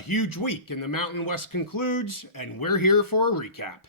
huge week in the Mountain West concludes, and we're here for a recap.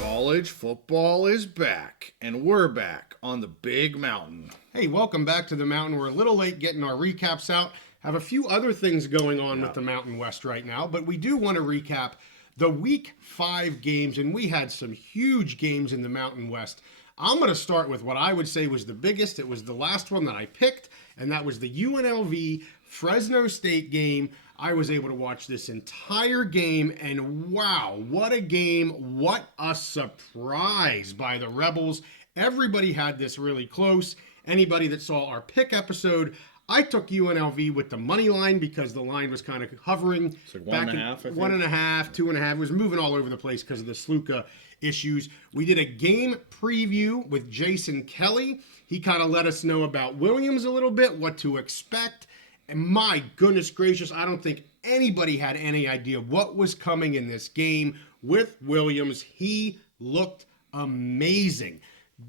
College football is back, and we're back on the Big Mountain. Hey, welcome back to the Mountain. We're a little late getting our recaps out. Have a few other things going on with the Mountain West right now, but we do want to recap the Week 5 games, and we had some huge games in the Mountain West. I'm going to start with what I would say was the biggest. It was the last one that I picked, and that was the UNLV Fresno State game. I was able to watch this entire game, and wow, what a game. What a surprise by the Rebels. Everybody had this really close. Anybody that saw our pick episode, I took UNLV with the money line because the line was kind of hovering. It's like 1.5, I think. 1.5, 2.5. It was moving all over the place because of the Sluka issues. We did a game preview with Jason Kelly. He kind of let us know about Williams a little bit, what to expect. And my goodness gracious, I don't think anybody had any idea what was coming in this game with Williams. He looked amazing.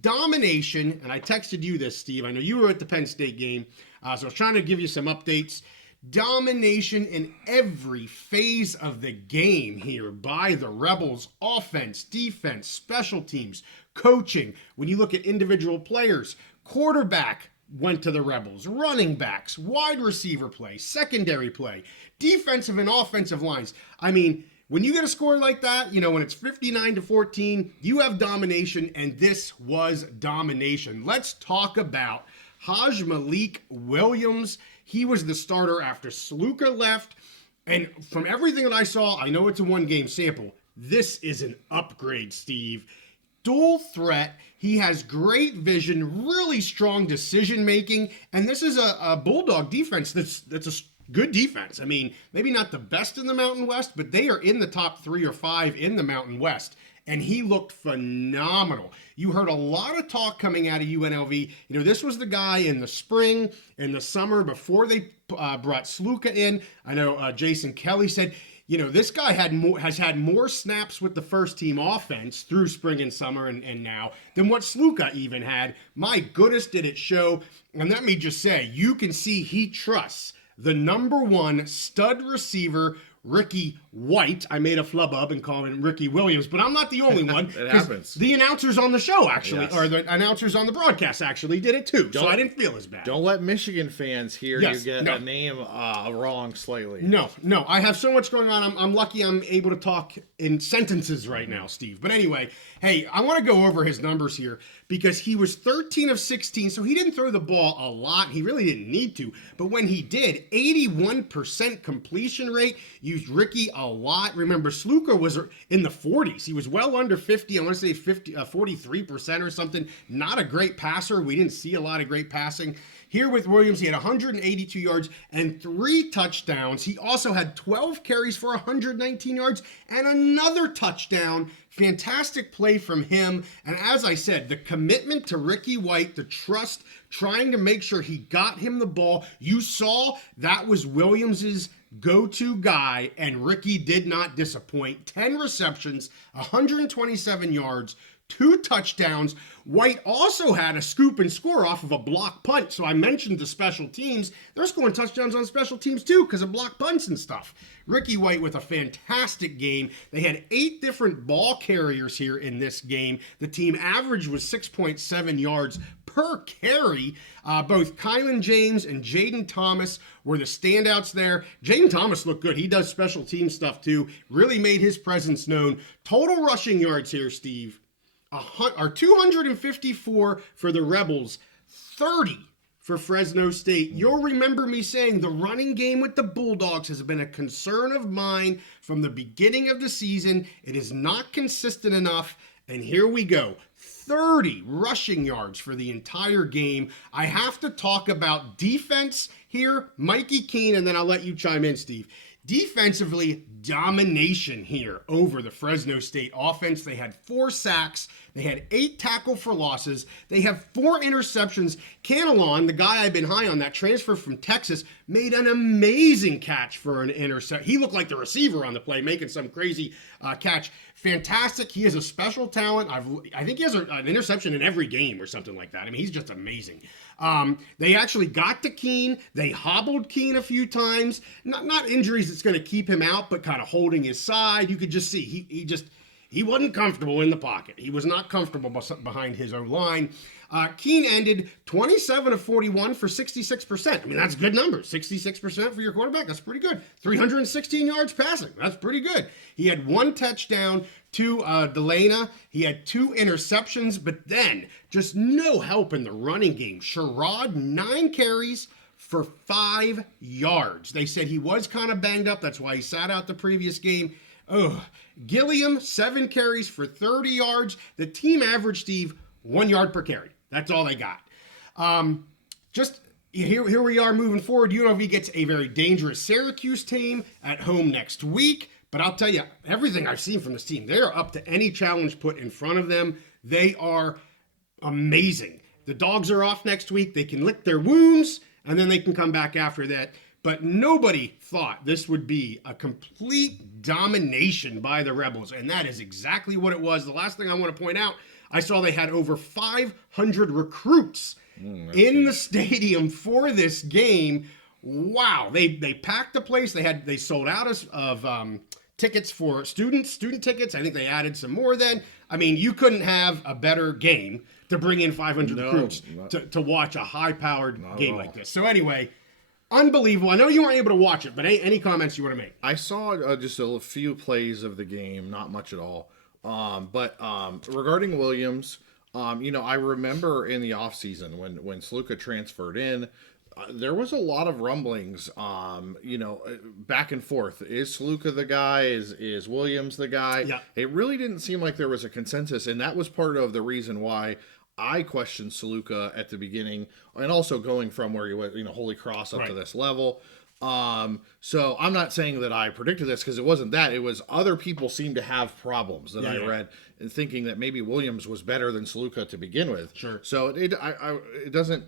Domination, and I texted you this, Steve. I know you were at the Penn State game, so I was trying to give you some updates. Domination in every phase of the game here by the Rebels. Offense, defense, special teams, coaching. When you look at individual players, quarterback went to the Rebels, running backs, wide receiver play, secondary play, defensive and offensive lines. I mean, when you get a score like that, you know, when it's 59-14, you have domination, and this was domination. Let's talk about Haj Malik Williams. He was the starter after Sluka left, and from everything that I saw, I know it's a one-game sample. This is an upgrade, Steve. Dual threat. He has great vision, really strong decision-making, and this is a Bulldog defense that's a good defense. I mean, maybe not the best in the Mountain West, but they are in the top 3 or 5 in the Mountain West. And he looked phenomenal. You heard a lot of talk coming out of UNLV. You know, this was the guy in the spring and the summer before they brought Sluka in. I know Jason Kelly said, you know, this guy has had more snaps with the first team offense through spring and summer and now than what Sluka even had. My goodness, did it show. And let me just say, you can see he trusts the number 1 stud receiver, Ricky White. I made a flub and called him Ricky Williams, but I'm not the only one. It happens. The announcers on the show actually, Yes. or the announcers on the broadcast actually did it too, so I didn't feel as bad. Don't let Michigan fans hear Yes, you get no. a name wrong slightly. No, I have so much going on. I'm lucky I'm able to talk in sentences right now, Steve. But anyway, hey, I want to go over his numbers here because he was 13 of 16, so he didn't throw the ball a lot. He really didn't need to. But when he did, 81% completion rate, used Ricky a lot. Remember, Sluka was in the 40s. He was well under 50. I want to say 43% or something. Not a great passer. We didn't see a lot of great passing. Here with Williams, he had 182 yards and 3 touchdowns. He also had 12 carries for 119 yards and another touchdown. Fantastic play from him. And as I said, the commitment to Ricky White, the trust, trying to make sure he got him the ball. You saw that was Williams's go-to guy, and Ricky did not disappoint. 10 receptions, 127 yards, 2 touchdowns. White also had a scoop and score off of a block punt. So I mentioned the special teams. They're scoring touchdowns on special teams too because of block punts and stuff. Ricky White with a fantastic game. They had 8 different ball carriers here in this game. The team average was 6.7 yards per carry. Both Kylan James and Jaden Thomas were the standouts there. Jaden Thomas looked good. He does special team stuff too. Really made his presence known. Total rushing yards here, Steve, are 254 for the Rebels, 30 for Fresno State. You'll remember me saying the running game with the Bulldogs has been a concern of mine from the beginning of the season. It is not consistent enough, and here we go. 30 rushing yards for the entire game. I have to talk about defense here, Mikey Keene, and then I'll let you chime in, Steve. Defensively, domination here over the Fresno State offense. They had 4 sacks. They had 8 tackle for losses. They have 4 interceptions. Canelon, the guy I've been high on, that transfer from Texas, made an amazing catch for an intercept. He looked like the receiver on the play, making some crazy catch. Fantastic. He is a special talent. I think he has an interception in every game or something like that. I mean, he's just amazing. They actually got to Keene. They hobbled Keene a few times. Not injuries that's going to keep him out, but kind of holding his side. You could just see he wasn't comfortable in the pocket. He was not comfortable behind his own line. Keene ended 27 of 41 for 66%. I mean, that's good numbers. 66% for your quarterback. That's pretty good. 316 yards passing. That's pretty good. He had 1 touchdown to Delana. He had 2 interceptions, but then just no help in the running game. Sherrod, 9 carries for 5 yards. They said he was kind of banged up. That's why he sat out the previous game. Gilliam, 7 carries for 30 yards. The team average, Steve, 1 yard per carry. That's all they got. Here we are moving forward. UNLV gets a very dangerous Syracuse team at home next week. But I'll tell you, everything I've seen from this team, they are up to any challenge put in front of them. They are amazing. The dogs are off next week. They can lick their wounds, and then they can come back after that. But nobody thought this would be a complete domination by the Rebels, and that is exactly what it was. The last thing I want to point out, I saw they had over 500 recruits in the stadium for this game. Wow, they packed the place. They sold out of tickets for student tickets. I think they added some more then. I mean, you couldn't have a better game to bring in 500 recruits to watch a high-powered game like this. So anyway, unbelievable. I know you weren't able to watch it, but any comments you want to make? I saw just a few plays of the game, not much at all. But regarding Williams, I remember in the offseason when Sluka transferred in, there was a lot of rumblings, back and forth. Is Sluka the guy? Is Williams the guy? Yeah. It really didn't seem like there was a consensus, and that was part of the reason why I questioned Sluka at the beginning, and also going from where he was, Holy Cross up to this level. So I'm not saying that I predicted this, because it wasn't that. It was other people seemed to have problems that I read, and thinking that maybe Williams was better than Sluka to begin with. Sure. So it doesn't,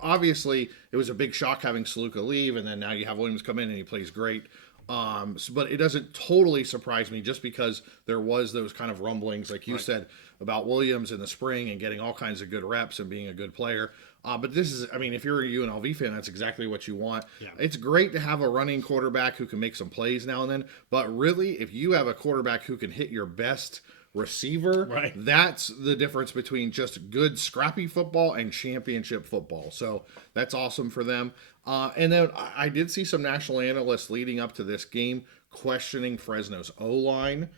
obviously it was a big shock having Sluka leave, and then now you have Williams come in and he plays great. But it doesn't totally surprise me, just because there was those kind of rumblings, like you said, about Williams in the spring and getting all kinds of good reps and being a good player. But this is, if you're a UNLV fan, that's exactly what you want. Yeah. It's great to have a running quarterback who can make some plays now and then, but really, if you have a quarterback who can hit your best receiver, that's the difference between just good scrappy football and championship football. So that's awesome for them. And then I did see some national analysts leading up to this game questioning Fresno's O-line,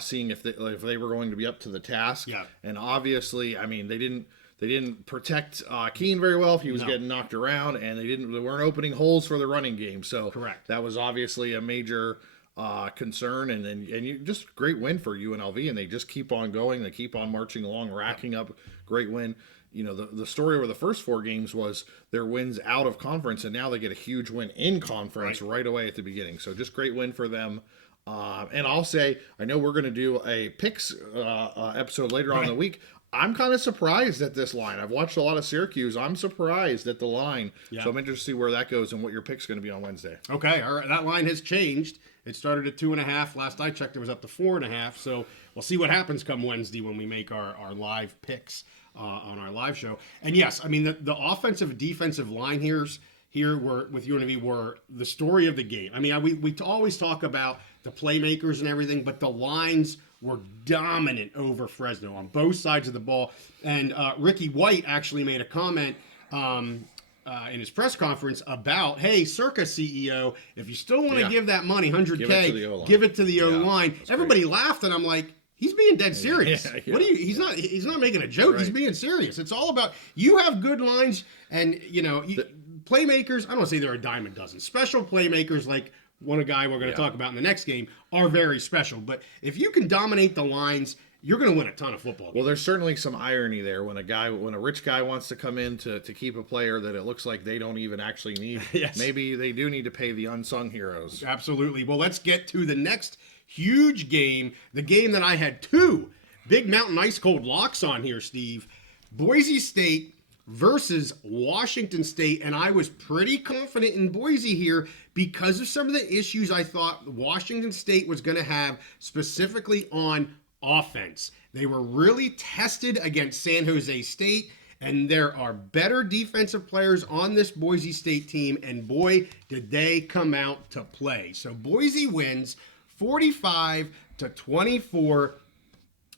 seeing if they were going to be up to the task. Yeah. And obviously, they didn't protect Keene very well if he was getting knocked around, and they weren't opening holes for the running game. So that was obviously a major concern, and you just great win for UNLV, and they just keep on going. They keep on marching along, racking up great win. The story over the first 4 games was their wins out of conference, and now they get a huge win in conference right away at the beginning. So just great win for them. And I'll say, I know we're going to do a picks episode later on in the week. I'm kind of surprised at this line. I've watched a lot of Syracuse. I'm surprised at the line. Yeah. So I'm interested to see where that goes and what your pick's going to be on Wednesday. Okay. All right. That line has changed. It started at 2.5. Last I checked, it was up to 4.5. So we'll see what happens come Wednesday when we make our live picks on our live show. And yes, the offensive and defensive line here were with UNLV were the story of the game. We always talk about the playmakers and everything, but the lines were dominant over Fresno on both sides of the ball. And Ricky White actually made a comment in his press conference about, hey, Circa CEO, if you still want to give that money, $100K, give it to the O-line. Everybody great. Laughed, and I'm like, he's being dead serious. What are you? He's not making a joke. Right. He's being serious. It's all about, you have good lines, and playmakers. I don't want to say they're a dime a dozen. Special playmakers like one guy we're going to talk about in the next game are very special. But if you can dominate the lines, you're going to win a ton of football games. Well, there's certainly some irony there when a rich guy wants to come in to keep a player that it looks like they don't even actually need. Yes. Maybe they do need to pay the unsung heroes. Absolutely. Well, let's get to the next huge game, the game that I had 2 Big Mountain Ice Cold Locks on here, Steve. Boise State versus Washington State, and I was pretty confident in Boise here because of some of the issues I thought Washington State was going to have specifically on offense. They were really tested against San Jose State, and there are better defensive players on this Boise State team, and boy, did they come out to play. So Boise wins 45-24.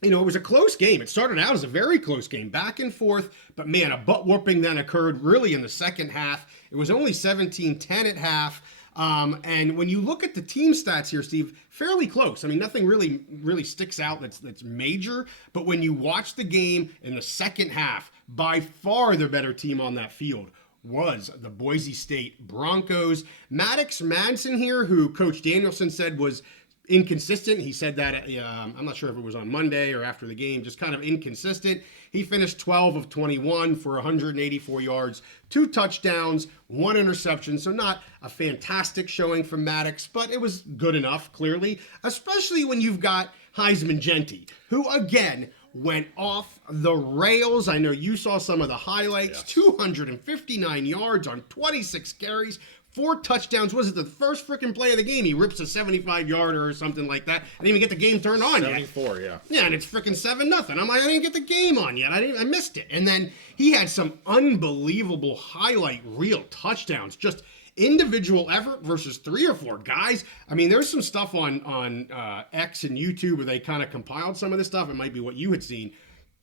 You know, it was a close game. It started out as a very close game, back and forth, but man, a butt whooping then occurred really in the second half. It was only 17-10 at half. And when you look at the team stats here, Steve, fairly close. I mean, nothing really sticks out that's major, but when you watch the game in the second half, by far the better team on that field was the Boise State Broncos. Maddox Madsen here, who Coach Danielson said was inconsistent. He said that, I'm not sure if it was on Monday or after the game, just kind of inconsistent. He finished 12 of 21 for 184 yards, 2 touchdowns, 1 interception. So not a fantastic showing from Maddox, but it was good enough, clearly, especially when you've got Heisman Genty, who again went off the rails. I know you saw some of the highlights. Yes. 259 yards on 26 carries. 4 touchdowns. Was it the first freaking play of the game? He rips a 75-yarder or something like that. I didn't even get the game turned on 74, yet. Yeah, and it's freaking 7-0. I'm like, I didn't get the game on yet. I missed it. And then he had some unbelievable highlight reel touchdowns. Just individual effort versus 3 or 4 guys. I mean, there's some stuff on X and YouTube where they kind of compiled some of this stuff. It might be what you had seen.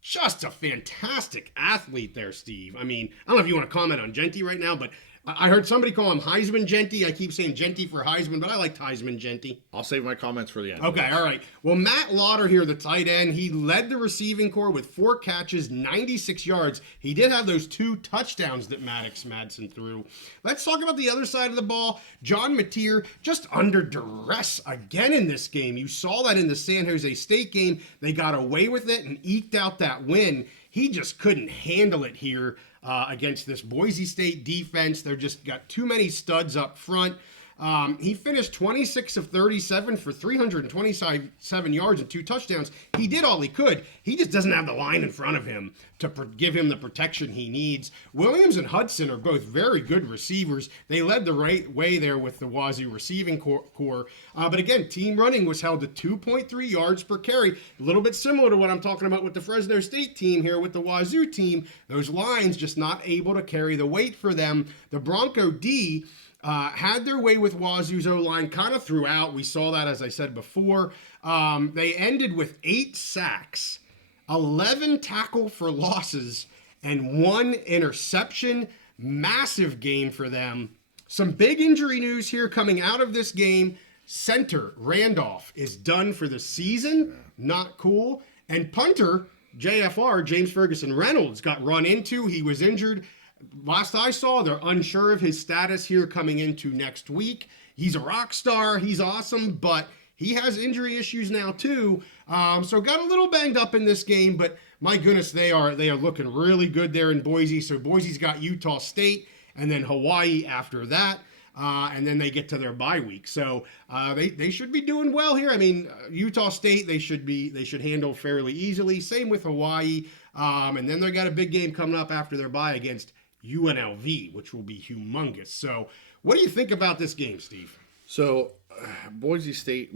Just a fantastic athlete there, Steve. I mean, I don't know if you want to comment on Genty right now, but I heard somebody call him Heisman Genty. I keep saying Genty for Heisman, but I liked Heisman Genty. I'll save my comments for the end. Okay, all right. Well, Matt Lauder here, the tight end, he led the receiving corps with 4 catches, 96 yards. He did have those 2 touchdowns that Maddox Madsen threw. Let's talk about the other side of the ball. John Mateer just under duress again in this game. You saw that in the San Jose State game. They got away with it and eked out that win. He just couldn't handle it here against this Boise State defense. They're just got too many studs up front. He finished 26 of 37 for 327 yards and 2 touchdowns. He did all he could. He just doesn't have the line in front of him to give him the protection he needs. Williams and Hudson are both very good receivers. They led the right way there with the Wazzu receiving core. But again, team running was held to 2.3 yards per carry. A little bit similar to what I'm talking about with the Fresno State team here with the Wazzu team. Those lines just not able to carry the weight for them. The Bronco D had their way with Wazzu's O-line kind of throughout. We saw that, as I said before. They ended with 8 sacks, 11 tackle for losses, and 1 interception. Massive game for them. Some big injury news here coming out of this game. Center Randolph is done for the season. Not cool. And punter JFR, James Ferguson Reynolds, got run into. He was injured. Last I saw, they're unsure of his status here coming into next week. He's a rock star. He's awesome, but he has injury issues now too. So got a little banged up in this game, but my goodness, they are looking really good there in Boise. So Boise's got Utah State and then Hawaii after that. And then they get to their bye week. So they should be doing well here. I mean, Utah State, they should handle fairly easily. Same with Hawaii. And then they got a big game coming up after their bye against UNLV, which will be humongous. So what do you think about this game, Steve? So Boise State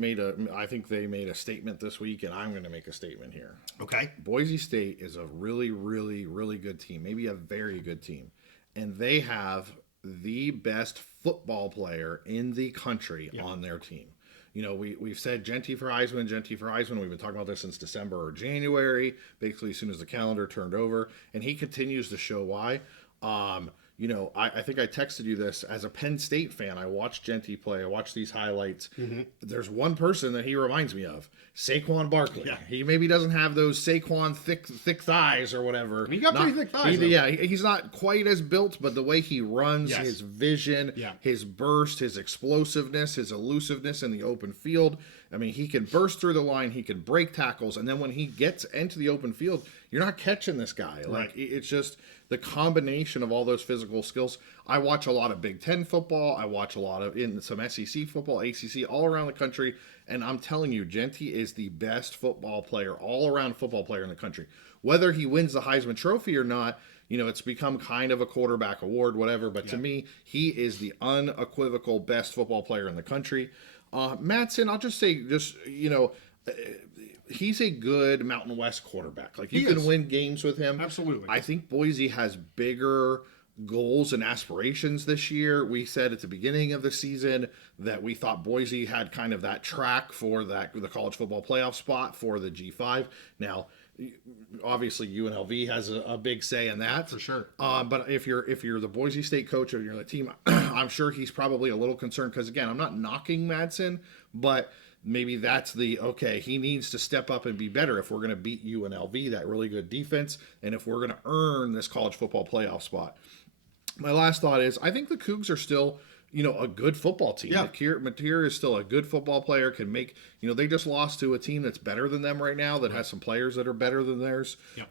I think they made a statement this week, and I'm going to make a statement here. Okay. Boise State is a really, really, really good team, maybe a very good team. And they have the best football player in the country on their team. You know, we've said Genty for Heisman. We've been talking about this since December or January, basically as soon as the calendar turned over. And he continues to show why. You know, I think I texted you this as a Penn State fan. I watched Genty play. I watched these highlights. Mm-hmm. There's one person that he reminds me of, Saquon Barkley. Yeah. He maybe doesn't have those Saquon thick thighs or whatever. He got pretty thick thighs. He's not quite as built, but the way he runs, his vision, his burst, his explosiveness, his elusiveness in the open field. I mean, he can burst through the line. He can break tackles. And then when he gets into the open field, you're not catching this guy. Like, it's just the combination of all those physical skills. I watch a lot of Big Ten football. I watch a lot of in some SEC football, ACC, all around the country. And I'm telling you, Genty is the best football player, all around football player in the country. Whether he wins the Heisman Trophy or not, it's become kind of a quarterback award, whatever. But to me, he is the unequivocal best football player in the country. Madsen, I'll just say, he's a good Mountain West quarterback. Like, you can win games with him. Absolutely. I think Boise has bigger goals and aspirations this year. We said at the beginning of the season that we thought Boise had kind of that track for the college football playoff spot for the G5. Now, obviously UNLV has a big say in that, for sure. But if you're the Boise State coach or you're the team, I'm sure he's probably a little concerned because, again, I'm not knocking Madsen, but maybe that's he needs to step up and be better if we're going to beat UNLV, that really good defense, and if we're going to earn this college football playoff spot. My last thought is, I think the Cougs are still, a good football team. Yeah. Mateer is still a good football player, can make, they just lost to a team that's better than them right now, that has some players that are better than theirs. Yeah.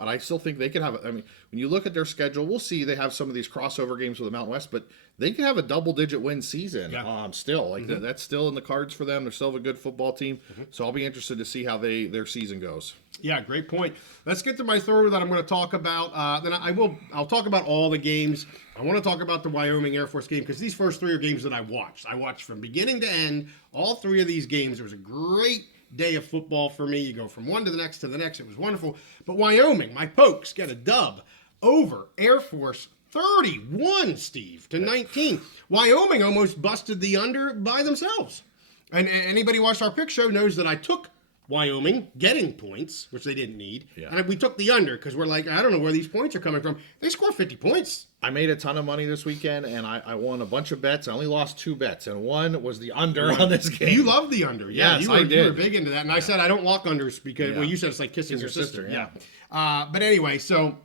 And I still think they could have, when you look at their schedule, we'll see they have some of these crossover games with the Mountain West, but they could have a double-digit win season still. That's still in the cards for them. They're still a good football team. So I'll be interested to see how their season goes. Yeah, great point. Let's get to my third that I'm going to talk about. I'll talk about all the games. I want to talk about the Wyoming Air Force game because these first three are games that I watched. I watched from beginning to end, all three of these games. It was a great day of football for me. You go from one to the next to the next. It was wonderful. But Wyoming, my Pokes, get a dub over Air Force 31, Steve, to 19. Wyoming almost busted the under by themselves. And anybody watched our pick show knows that I took Wyoming getting points, which they didn't need. Yeah. And we took the under because we're like, I don't know where these points are coming from. They scored 50 points. I made a ton of money this weekend, and I won a bunch of bets. I only lost 2 bets, and one was the under on this game. You love the under. Yeah, yes, I did. You were big into that. And I said I don't lock unders because, well, you said it's like kissing your sister. Yeah. But anyway, so,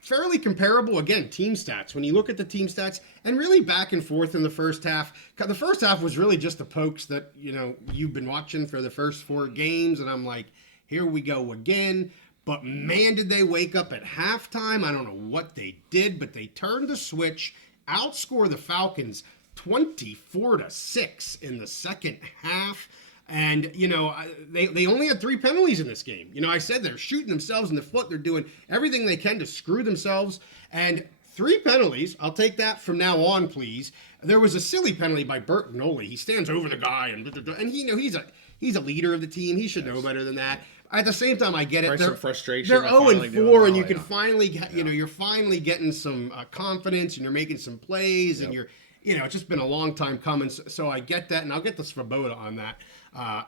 fairly comparable, again, team stats. When you look at the team stats, and really back and forth in the first half. The first half was really just the Pokes that, you've been watching for the first 4 games, and I'm like, here we go again. But man, did they wake up at halftime. I don't know what they did, but they turned the switch, outscore the Falcons 24-6 in the second half. And, they only had 3 penalties in this game. I said they're shooting themselves in the foot. They're doing everything they can to screw themselves. And 3 penalties. I'll take that from now on, please. There was a silly penalty by Bert Noli. He stands over the guy, and he's a leader of the team. He should know better than that. At the same time, I get it. Some frustration. They're 0-4, and you can finally, you're finally getting some confidence, and you're making some plays, and you're, it's just been a long time coming. So I get that, and I'll get the Svoboda on that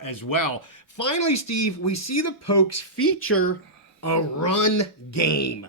as well. Finally, Steve, we see the Pokes feature a run game.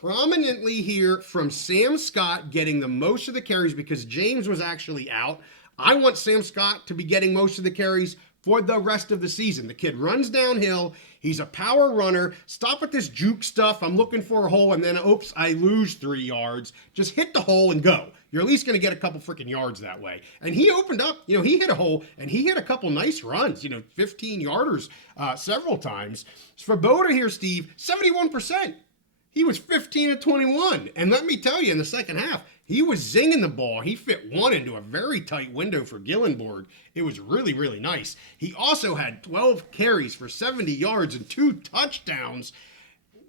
Prominently here from Sam Scott getting the most of the carries because James was actually out. I want Sam Scott to be getting most of the carries for the rest of the season. The kid runs downhill. He's a power runner. Stop with this juke stuff. I'm looking for a hole, and then, oops, I lose 3 yards. Just hit the hole and go. You're at least going to get a couple freaking yards that way. And he opened up. He hit a hole, and he hit a couple nice runs, 15-yarders several times. Svoboda here, Steve, 71%. He was 15 of 21. And let me tell you, in the second half, he was zinging the ball. He fit one into a very tight window for Gillenborg. It was really, really nice. He also had 12 carries for 70 yards and 2 touchdowns,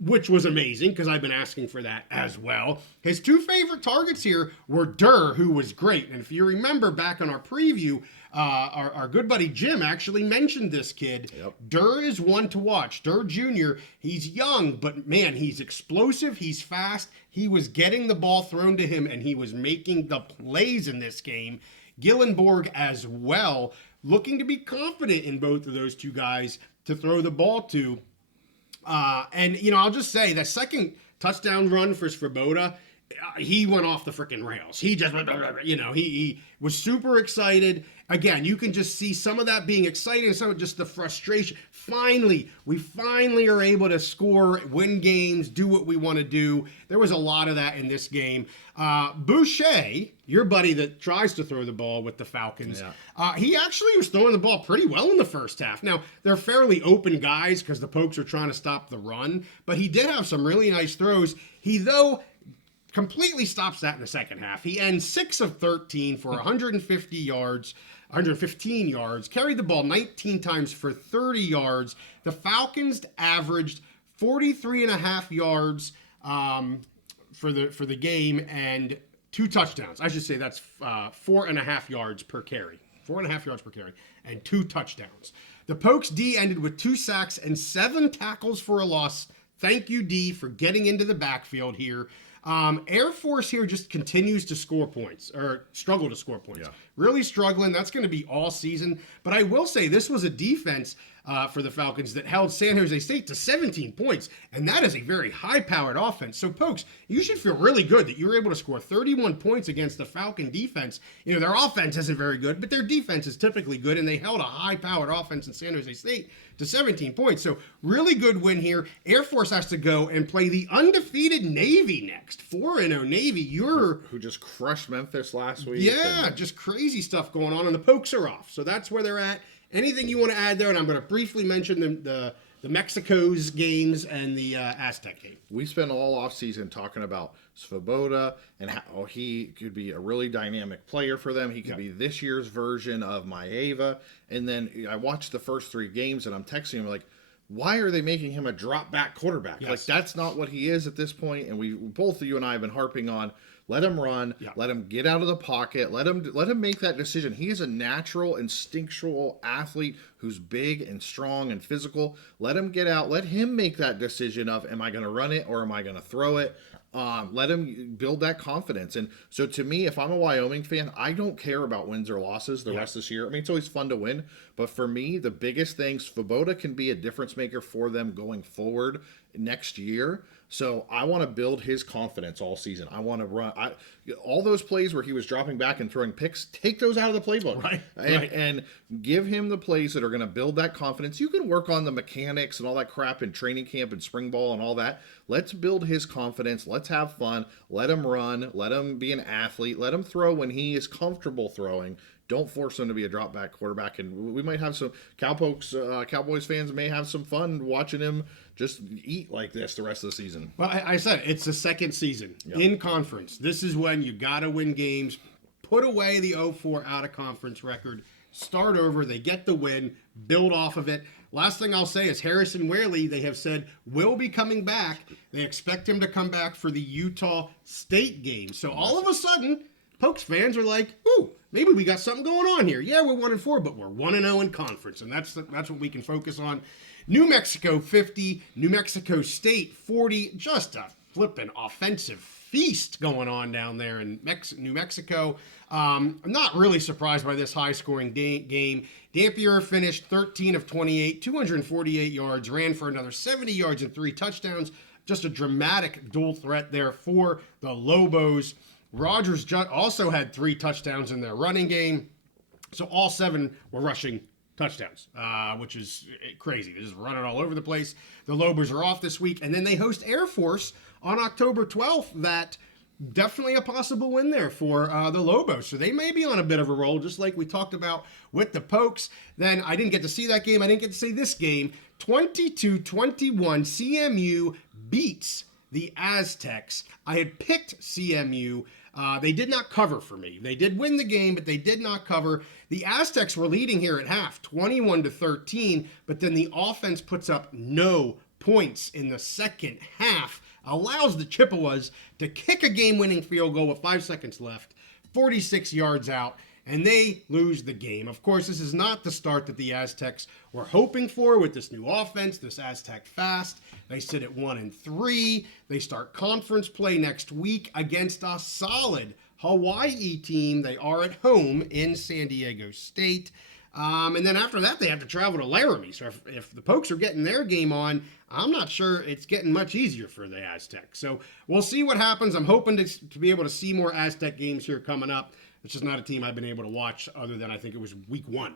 which was amazing because I've been asking for that as well. His 2 favorite targets here were Durr, who was great. And if you remember back on our preview, our good buddy Jim actually mentioned this kid. Yep. Durr is one to watch. Durr Jr., he's young, but man, he's explosive. He's fast. He was getting the ball thrown to him, and he was making the plays in this game. Gillenborg as well, looking to be confident in both of those 2 guys to throw the ball to. And I'll just say that second touchdown run for Svoboda, he went off the freaking rails. He just, he was super excited. Again, you can just see some of that being exciting and some of just the frustration. We finally are able to score, win games, do what we want to do. There was a lot of that in this game. Boucher, your buddy that tries to throw the ball with the Falcons, he actually was throwing the ball pretty well in the first half. Now, they're fairly open guys because the Pokes are trying to stop the run, but he did have some really nice throws. He, though, completely stops that in the second half. He ends 6 of 13 for 115 yards, carried the ball 19 times for 30 yards. The Falcons averaged 43.5 yards for the game and 2 touchdowns. I should say that's 4.5 yards per carry. 4.5 yards per carry and 2 touchdowns. The Pokes D ended with 2 sacks and 7 tackles for a loss. Thank you, D, for getting into the backfield here. Air Force here just continues to score points, or struggle to score points. Yeah. Really struggling. That's going to be all season. But I will say this was a defense for the Falcons that held San Jose State to 17 points, and that is a very high-powered offense. So, Pokes, you should feel really good that you were able to score 31 points against the Falcon defense. You know, their offense isn't very good, but their defense is typically good, and they held a high-powered offense in San Jose State to 17 points. So, really good win here. Air Force has to go and play the undefeated Navy next. 4-0 Navy. Who just crushed Memphis last week. Yeah, just crazy stuff going on, and the Pokes are off. So that's where they're at. Anything you want to add there? And I'm going to briefly mention the Mexico's games and the Aztec game. We spent all offseason talking about Svoboda and how he could be a really dynamic player for them. He could be this year's version of Maeva. And then I watched the first 3 games, and I'm texting him like, why are they making him a drop-back quarterback? Yes. Like, that's not what he is at this point. And we both, you and I, have been harping on, let him run, let him get out of the pocket, let him make that decision. He is a natural, instinctual athlete who's big and strong and physical. Let him get out. Let him make that decision of, am I going to run it or am I going to throw it? Let him build that confidence. And so to me, if I'm a Wyoming fan, I don't care about wins or losses the rest of this year. I mean, it's always fun to win, but for me, the biggest thing, Svoboda can be a difference maker for them going forward next year. So I want to build his confidence all season. I want to run all those plays where he was dropping back and throwing picks. Take those out of the playbook, and give him the plays that are going to build that confidence. You can work on the mechanics and all that crap in training camp and spring ball and all that. Let's build his confidence. Let's have fun. Let him run. Let him be an athlete. Let him throw when he is comfortable throwing. Don't force him to be a drop back quarterback. And we might have some Cowboys fans may have some fun watching him just eat like this the rest of the season. Well, I said it's the second season in conference. This is when you got to win games. Put away the 0-4 out of conference record. Start over. They get the win. Build off of it. Last thing I'll say is Harrison Whaley, they have said, will be coming back. They expect him to come back for the Utah State game. So all of a sudden, Pokes fans are like, ooh, maybe we got something going on here. Yeah, we're 1-4, but we're 1-0 in conference, and that's what we can focus on. New Mexico 50, New Mexico State 40. Just a flippin' offensive feast going on down there in New Mexico. I'm not really surprised by this high-scoring game. Dampier finished 13 of 28, 248 yards, ran for another 70 yards and 3 touchdowns. Just a dramatic dual threat there for the Lobos. Rogers also had 3 touchdowns in their running game. So all 7 were rushing touchdowns, which is crazy. They're just running all over the place. The Lobos are off this week. And then they host Air Force on October 12th. That definitely a possible win there for the Lobos. So they may be on a bit of a roll, just like we talked about with the Pokes. Then I didn't get to see that game. I didn't get to see this game. 22-21, CMU beats the Aztecs. I had picked CMU. They did not cover for me. They did win the game, but they did not cover. The Aztecs were leading here at half, 21-13, but then the offense puts up no points in the second half, allows the Chippewas to kick a game-winning field goal with 5 seconds left, 46 yards out, and they lose the game. Of course, this is not the start that the Aztecs were hoping for with this new offense, this Aztec fast. They sit at 1-3. They start conference play next week against a solid Hawaii team. They are at home in San Diego State. And then after that, they have to travel to Laramie. So if the Pokes are getting their game on, I'm not sure it's getting much easier for the Aztecs. So we'll see what happens. I'm hoping to be able to see more Aztec games here coming up. It's just not a team I've been able to watch other than I think it was week 1.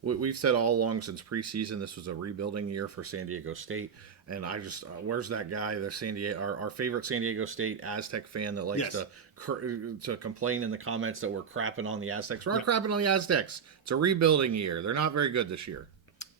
We've said all along since preseason this was a rebuilding year for San Diego State, and I just where's that guy, our favorite San Diego State Aztec fan that likes to complain in the comments that we're crapping on the Aztecs. We're not crapping on the Aztecs. It's a rebuilding year. They're not very good this year,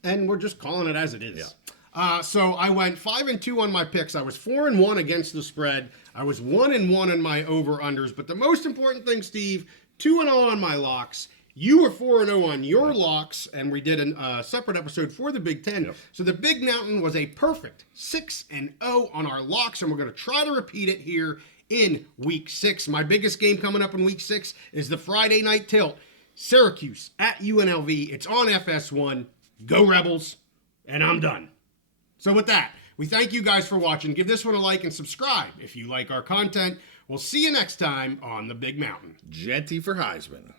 and we're just calling it as it is. Yeah. So I went 5-2 on my picks. I was 4-1 against the spread. I was 1-1 in my over-unders. But the most important thing, Steve, 2-0 on my locks. You were 4-0 on your locks, and we did a separate episode for the Big Ten. Yep. So the Big Mountain was a perfect 6-0 on our locks, and we're going to try to repeat it here in Week 6. My biggest game coming up in Week 6 is the Friday night tilt. Syracuse at UNLV. It's on FS1. Go Rebels, and I'm done. So with that, we thank you guys for watching. Give this one a like and subscribe if you like our content. We'll see you next time on the Big Mountain. Genty for Heisman.